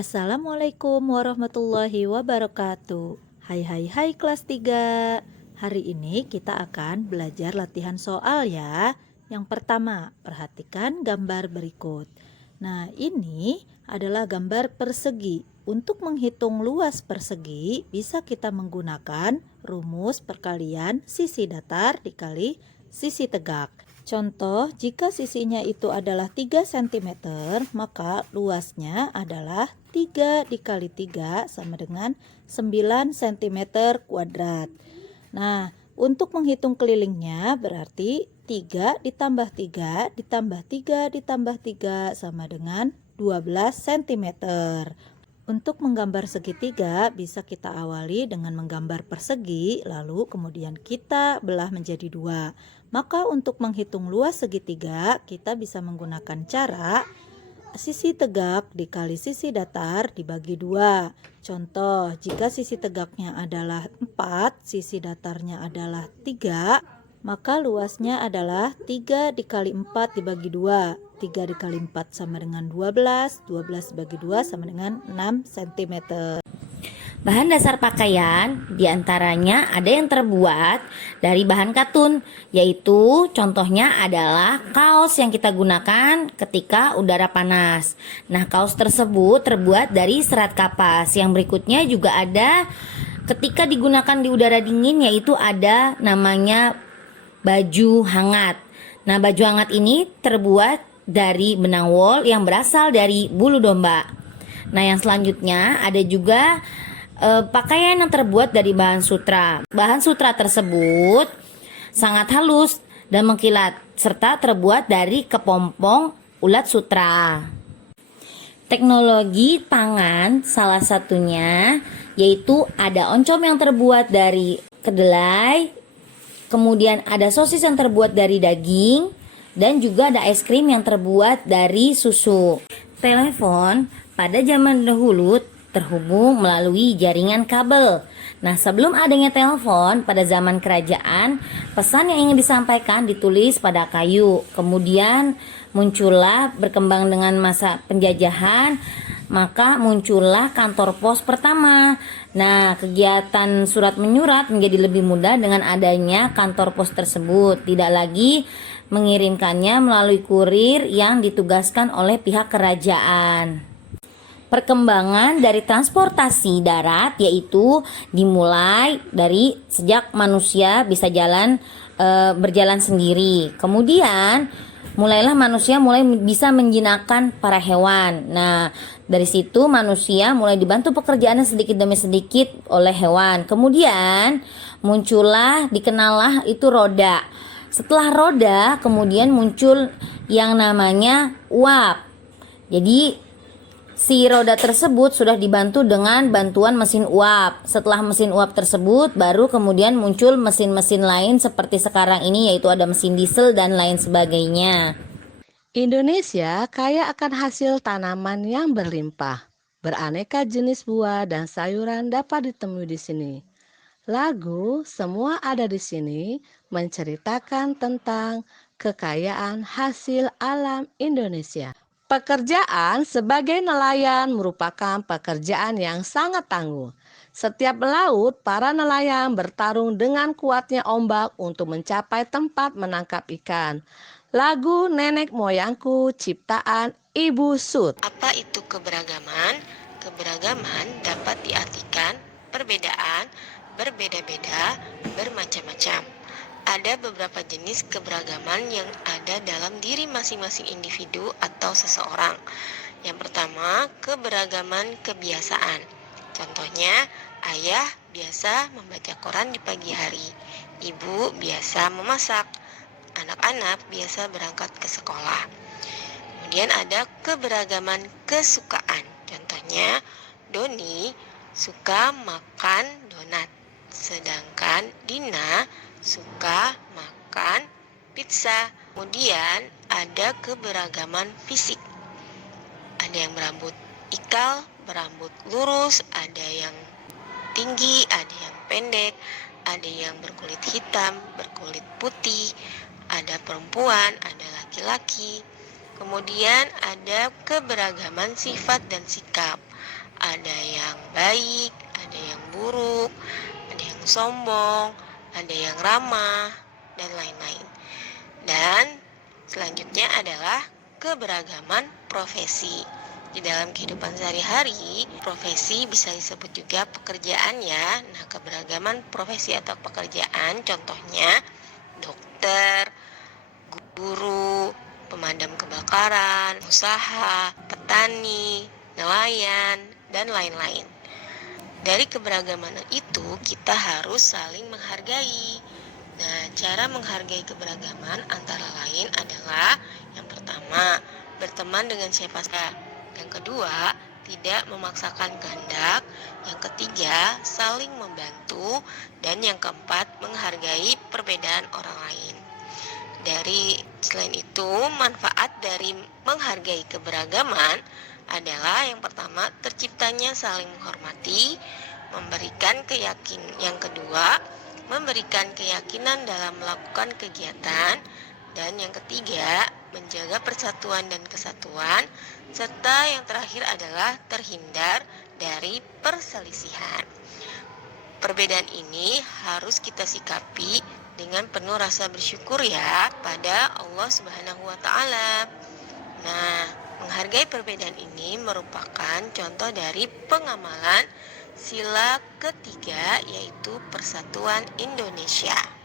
Assalamualaikum warahmatullahi wabarakatuh. Hai kelas 3. Hari ini kita akan belajar latihan soal ya. Yang pertama, perhatikan gambar berikut. Nah, ini adalah gambar persegi. Untuk menghitung luas persegi, bisa kita menggunakan rumus perkalian sisi datar dikali sisi tegak. Contoh, jika sisinya itu adalah 3 cm, maka luasnya adalah 3 dikali 3 sama dengan 9 cm kuadrat. Nah, untuk menghitung kelilingnya berarti 3 ditambah 3 ditambah 3 ditambah 3 sama dengan 12 cm. Untuk menggambar segitiga bisa kita awali dengan menggambar persegi, lalu kemudian kita belah menjadi 2. Maka untuk menghitung luas segitiga kita bisa menggunakan cara sisi tegak dikali sisi datar dibagi 2. Contoh, jika sisi tegaknya adalah 4, sisi datarnya adalah 3, maka luasnya adalah 3 dikali 4 dibagi 2. 3 dikali 4 sama dengan 12, 12 dibagi 2 sama dengan 6 cm. Bahan dasar pakaian diantaranya ada yang terbuat dari bahan katun, yaitu contohnya adalah kaos yang kita gunakan ketika udara panas. Nah, kaos tersebut terbuat dari serat kapas. Yang berikutnya juga ada ketika digunakan di udara dingin, yaitu ada namanya baju hangat. Nah, baju hangat ini terbuat dari benang wol yang berasal dari bulu domba. Nah, yang selanjutnya ada juga pakaian yang terbuat dari bahan sutra. Bahan sutra tersebut sangat halus dan mengkilat serta terbuat dari kepompong ulat sutra. Teknologi tangan salah satunya yaitu ada oncom yang terbuat dari kedelai, kemudian ada sosis yang terbuat dari daging, dan juga ada es krim yang terbuat dari susu. Telepon pada zaman dahulu terhubung melalui jaringan kabel. Nah, sebelum adanya telepon pada zaman kerajaan, pesan yang ingin disampaikan ditulis pada kayu. Kemudian muncullah berkembang dengan masa penjajahan, maka muncullah kantor pos pertama. Nah, kegiatan surat menyurat menjadi lebih mudah dengan adanya kantor pos tersebut. Tidak lagi mengirimkannya melalui kurir yang ditugaskan oleh pihak kerajaan. Perkembangan dari transportasi darat yaitu dimulai dari sejak manusia bisa berjalan sendiri. Kemudian mulailah manusia bisa menjinakkan para hewan. Nah, dari situ manusia mulai dibantu pekerjaannya sedikit demi sedikit oleh hewan. Kemudian dikenallah itu roda. Setelah roda kemudian muncul yang namanya uap. Jadi si roda tersebut sudah dibantu dengan bantuan mesin uap. Setelah mesin uap tersebut baru kemudian muncul mesin-mesin lain seperti sekarang ini, yaitu ada mesin diesel dan lain sebagainya. Indonesia kaya akan hasil tanaman yang berlimpah. Beraneka jenis buah dan sayuran dapat ditemui di sini. Lagu Semua Ada di Sini menceritakan tentang kekayaan hasil alam Indonesia. Pekerjaan sebagai nelayan merupakan pekerjaan yang sangat tangguh. Setiap melaut, para nelayan bertarung dengan kuatnya ombak untuk mencapai tempat menangkap ikan. Lagu Nenek Moyangku ciptaan Ibu Sud. Apa itu keberagaman? Keberagaman dapat diartikan perbedaan, berbeda-beda, bermacam-macam. Ada beberapa jenis keberagaman yang ada dalam diri masing-masing individu atau seseorang. Yang pertama, keberagaman kebiasaan. Contohnya, ayah biasa membaca koran di pagi hari, ibu biasa memasak, anak-anak biasa berangkat ke sekolah. Kemudian ada keberagaman kesukaan. Contohnya, Doni suka makan donat, sedangkan Dina suka makan pizza. Kemudian ada keberagaman fisik. Ada yang berambut ikal, berambut lurus, ada yang tinggi, ada yang pendek, ada yang berkulit hitam, berkulit putih, ada perempuan, ada laki-laki. Kemudian ada keberagaman sifat dan sikap. Ada yang baik, ada yang buruk, ada yang sombong, ada yang ramah, dan lain-lain. Dan selanjutnya adalah keberagaman profesi. Di dalam kehidupan sehari-hari, profesi bisa disebut juga pekerjaan ya. Nah, keberagaman profesi atau pekerjaan contohnya dokter, guru, pemadam kebakaran, usaha, petani, nelayan, dan lain-lain. Dari keberagaman itu kita harus saling menghargai. Nah, cara menghargai keberagaman antara lain adalah yang pertama, berteman dengan siapa saja. Yang kedua, tidak memaksakan kehendak. Yang ketiga, saling membantu. Dan yang keempat, menghargai perbedaan orang lain. Selain itu, manfaat dari menghargai keberagaman adalah yang pertama, terciptanya saling menghormati, yang kedua, memberikan keyakinan dalam melakukan kegiatan, dan yang ketiga, menjaga persatuan dan kesatuan, serta yang terakhir adalah terhindar dari perselisihan. Perbedaan ini harus kita sikapi dengan penuh rasa bersyukur ya pada Allah Subhanahu wa Ta'ala. Nah, menghargai perbedaan ini merupakan contoh dari pengamalan sila ketiga, yaitu Persatuan Indonesia.